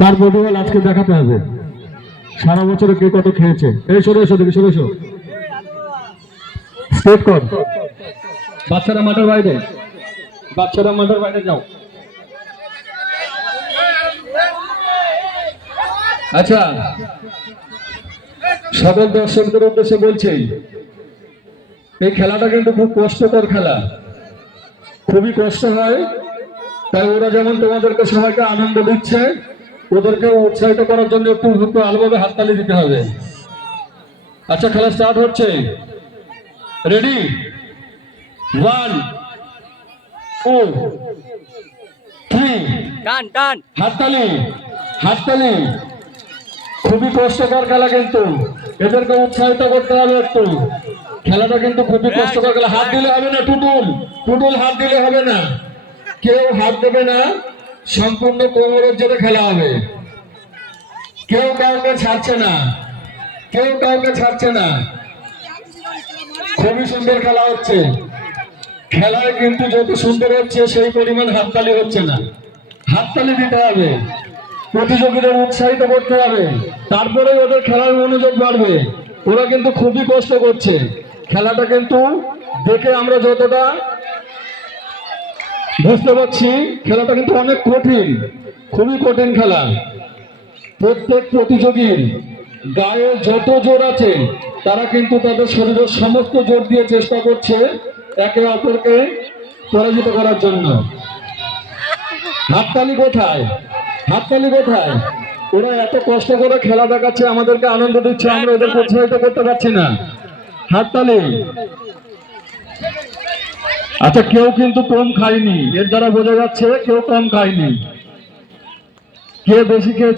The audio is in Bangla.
তার বডিওয়াল আজকে দেখাতে হবে সারা বছরে কে কত খেয়েছে। এই সরে এসো দেখি, সরে এসো, স্টেট কর। বাচ্চারা মাঠের বাইরে, বাচ্চারা মাঠের বাইরে যাও। আচ্ছা, সকল দর্শকদের উদ্দেশ্যে বলছি, এই খেলাটা কিন্তু খুব কষ্টকর খেলা, খুবই কষ্ট হয়। তাই ওরা যেমন তোমাদেরকে সবাইকে আনন্দ দিচ্ছে, ওদেরকে উৎসাহিত করার জন্য একটু ভালোভাবে হাততালি দিতে হবে। আচ্ছা, খেলা স্টার্ট হচ্ছে। রেডি, 1 2 3, টান টান, হাততালি হাততালি। খুবই কষ্টকর খেলা, কিন্তু এদেরকে উৎসাহিত করতে হবে একটু। খেলাটা কিন্তু খুবই কষ্টকর খেলা। হাত দিলে হবে না, টুটুল টুটুল হাত দিলে হবে না, কেউ হাত দেবে না। সম্পূর্ণ কোমরের জোরে খেলা হবে, কেউ কাউকে ছাড়ছে না, কেউ কাউকে ছাড়ছে না। খুবই সুন্দর খেলা হচ্ছে। খেলায় কিন্তু যত সুন্দর হচ্ছে সেই পরিমাণ হাততালি হচ্ছে না। হাততালি দিতে হবে, প্রতিযোগীদের উৎসাহিত করতে হবে, তারপরে ওদের খেলার মনোযোগ বাড়বে। ওরা কিন্তু খুবই কষ্ট করছে। খেলাটা কিন্তু দেখে আমরা যতটা বুঝতে পারছি, খেলাটা কিন্তু অনেক কঠিন, খুবই কঠিন খেলা। প্রত্যেক প্রতিযোগীর গায়ে যত জোর আছে, তারা কিন্তু তাদের শরীরের সমস্ত জোর দিয়ে চেষ্টা করছে একে অপরকে পরাজিত করার জন্য। হাততালি কোথায়, হাততালি কোথায়? ওরা এত কষ্ট করে খেলা দেখাচ্ছে, আমাদেরকে আনন্দ দিচ্ছে, আমরা ওদের উৎসাহিত করতে পারছি না। হাততালি। আচ্ছা, কেউ কিন্তু কম খায়নি, এর দ্বারা বোঝা যাচ্ছে কেউ কম খায়নি। কে বেশি খেয়েছে